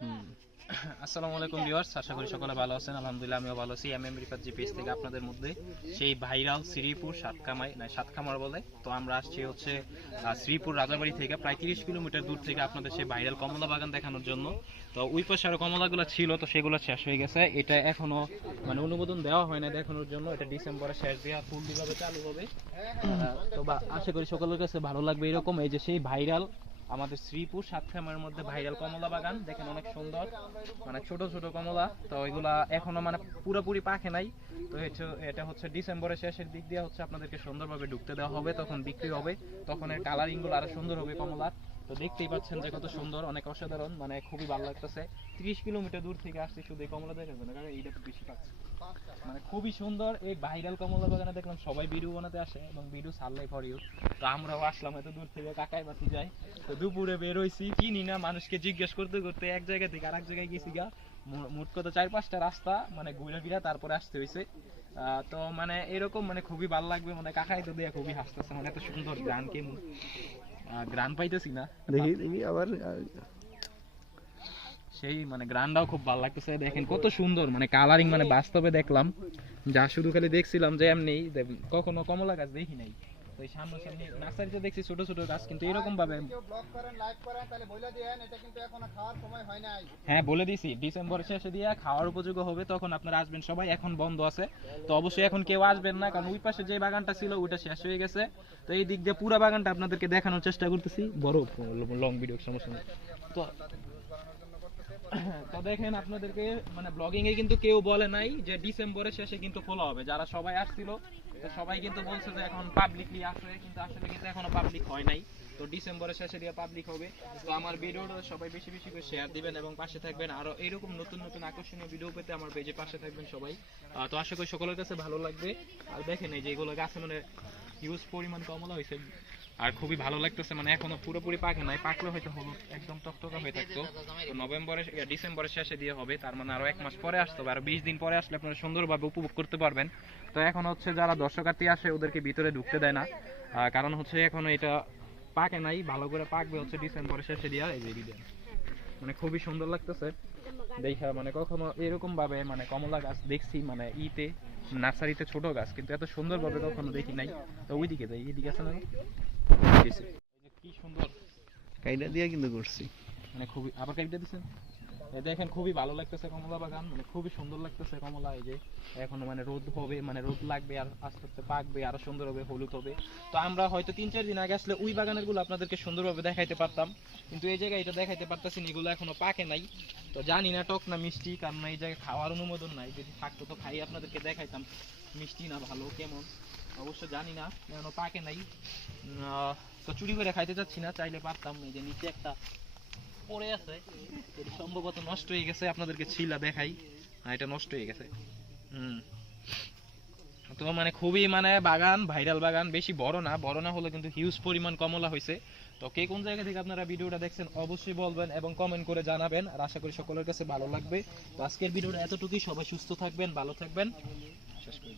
হুম। আসসালামু আলাইকুম ভিউয়ার্স, আশা করি সকলে ভালো আছেন। আলহামদুলিল্লাহ, আমিও ভালো আছি। এম এম রিফাত জিপিএস থেকে আপনাদের মধ্যে সেই ভাইরাল শ্রীপুর সাতকামাই না বলে। তো আমরা আসছি হচ্ছে শ্রীপুর রাজাবাড়ি থেকে প্রায় তিরিশ কিলোমিটার দূর থেকে আপনাদের সেই ভাইরাল কমলা বাগান দেখানোর জন্য। তো ওই পাশে আরও কমলাগুলো ছিল, তো সেগুলো শেষ হয়ে গেছে। এটা এখনও মানে অনুমোদন দেওয়া হয় না দেখানোর জন্য। এটা ডিসেম্বরে শেষ দেওয়া ফুল চালু হবে। তো বা, আশা করি সকলের কাছে ভালো লাগবে এরকম। এই যে সেই ভাইরাল আমাদের শ্রীপুর সাতখামের মধ্যে ভাইরাল কমলা বাগান, দেখেন অনেক সুন্দর। মানে ছোট ছোট কমলা, তো ওইগুলা এখনও মানে পুরোপুরি পাখে নাই। তো এটা হচ্ছে ডিসেম্বরের শেষের দিক দিয়ে হচ্ছে আপনাদেরকে সুন্দরভাবে ঢুকতে দেওয়া হবে, তখন বিক্রি হবে, তখন এর কালারিংগুলো আরও সুন্দর হবে কমলার। তো দেখতেই পাচ্ছেন যে কত সুন্দর, অনেক অসাধারণ মানে খুবই ভালো লাগতেছে। তিরিশ কিলোমিটার দূর থেকে আসছি শুধু এই কমলা দেখার জন্য কারণ এইটা তো বেশি পাচ্ছে। মানে খুবই সুন্দর, এই ভাইরাল কমলা বাগানে দেখলাম সবাই ভিডিও বানাতে আসে এবং ভিডিও ছাড়লাই ফর ইউ তো আমরাও আসলাম এত দূর থেকে, কাকাই বাতি যাই। তো দুপুরে বের হইছি চিনি না, মানুষকে জিজ্ঞেস করতে করতে এক জায়গা থেকে আরেক জায়গায় গেছি গা। মোট কথা চার পাঁচটা রাস্তা মানে ঘুরে ফিরা তারপরে আসতে হয়েছে তো মানে এরকম মানে খুবই ভালো লাগবে মানে কাকাই তো দেয়া খুবই হাসতেছে মানে এত সুন্দর গ্রান কেমন গ্রান পাইতেছি না। দেখি দেখি আবার সেই মানে গ্রানটাও খুব ভালো লাগতেছে দেখেন কত সুন্দর মানে কালারিং মানে বাস্তবে দেখলাম। যা শুধু খালি দেখছিলাম যে এমনি কখনো কমলা গাছ দেখি নাই। তো সামনে সামনে নার্সারিতে দেখছি ছোট ছোট গাছ কিন্তু এরকম ভাবে ব্লগ করেন লাইভ করেন তাহলে বলে দিয়েন এটা কিন্তু এখনও খাওয়ার সময় হয় নাই। হ্যাঁ বলে দিছি ডিসেম্বর শেষে দিয়ে খাওয়ার উপযোগী হবে তখন আপনারা আসবেন সবাই এখন বন্ধ আছে। তো অবশ্যই এখন কেউ আসবেন না কারণ ওই পাশে যে বাগানটা ছিল ওইটা শেষ হয়ে গেছে। তো এই দিক দিয়ে পুরো বাগানটা আপনাদেরকে দেখানোর চেষ্টা করতেছি। বড় লং ভিডিও সমস্যা নেই। তো তো দেখেন আপনাদেরকে মানে ব্লগিং এ কিন্তু কেউ বলে নাই যে ডিসেম্বরের শেষে কিন্তু খোলা হবে। যারা সবাই আসছিল সবাই কিন্তু বলছে যে এখন পাবলিকলি আসে কিন্তু আসলে কিন্তু এখনও পাবলিক হয় নাই। তো ডিসেম্বরের শেষে দিয়ে পাবলিক হবে। তো আমার ভিডিওটা সবাই বেশি বেশি করে শেয়ার দিবেন এবং পাশে থাকবেন। আরও এরকম নতুন নতুন আকর্ষণীয় ভিডিও পেতে আমার পেজে পাশে থাকবেন সবাই। তো আশা করি সকলের কাছে ভালো লাগবে। আর দেখেন এই যে এগুলো গাছে মানে হিউজ পরিমাণ কমলা হয়েছে। আর খুবই ভালো লাগতেছে মানে এখনও পুরোপুরি পাকে নাই পাকলে হয়তো হলুদ একদম টকটকা হয়ে থাকতো। তো নভেম্বরে ডিসেম্বরের শেষে দিয়ে হবে, তার মানে আরও এক মাস পরে আসতে হবে, আরও বিশ দিন পরে আসলে আপনারা সুন্দরভাবে উপভোগ করতে পারবেন। তো এখন হচ্ছে যারা দর্শকার্থী আসে, ওদেরকে ভিতরে ঢুকতে দেয় না। কারণ হচ্ছে এখনও এটা পাকে নাই, ভালো করে পাকবে হচ্ছে ডিসেম্বরের শেষে দিয়ে, এই যে মানে খুবই সুন্দর লাগতেছে। দেখা মানে কখনো এরকম ভাবে মানে কমলা গাছ দেখছি মানে ইতে। নার্সারিতে ছোট গাছ কিন্তু এত সুন্দর ভাবে কখনো দেখি নাই। তো ওইদিকে যাই এদিকে আছে না? কি সুন্দর। কাইটা দিয়ে কিন্তু করছি। মানে খুবই আবার কাইটা দিছেন? দেখেন, খুবই ভালো লাগতেছে কমলা বাগান মানে খুবই সুন্দর লাগতেছে কমলা, এই যে এখন মানে রোদ হবে মানে রোদ লাগবে আর আস্তে আস্তে পাকবে, আরও সুন্দর হবে, হলুদ হবে। তো আমরা হয়তো তিন চার দিন আগে আসলে ওই বাগানেরগুলো আপনাদেরকে সুন্দরভাবে দেখাইতে পারতাম, কিন্তু এই জায়গায় এটা দেখাইতে পারতাছি না, এগুলো এখনও পাকে নাই। তো জানি না টক না মিষ্টি, কারণ এই জায়গায় খাওয়ার অনুমোদন নাই, যদি থাকতো তো খাই, আপনাদেরকে দেখাইতাম মিষ্টি না ভালো, কেমন? অবশ্য জানি না, এখনও পাকে নাই। তো চুরি করে খাইতে চাচ্ছি না, চাইলে পারতাম, এই যে নিচে একটা পড়ে আছে। সম্ভবত নষ্ট হয়ে গেছে, আপনাদেরকে ছিলা দেখাই। হ্যাঁ এটা নষ্ট হয়ে গেছে। হুম। তো মানে খুবই মানে বাগান, ভাইরাল বাগান, বেশি বড় না। বড় না হলে কিন্তু হিউজ পরিমাণ কমলা হয়েছে। তো কে কোন জায়গা থেকে আপনারা ভিডিওটা দেখছেন অবশ্যই বলবেন এবং কমেন্ট করে জানাবেন। আর আশা করি সকলের কাছে ভালো লাগবে। তো আজকের ভিডিওটা এতটুকুই। সবাই সুস্থ থাকবেন, ভালো থাকবেন। শেষ করে।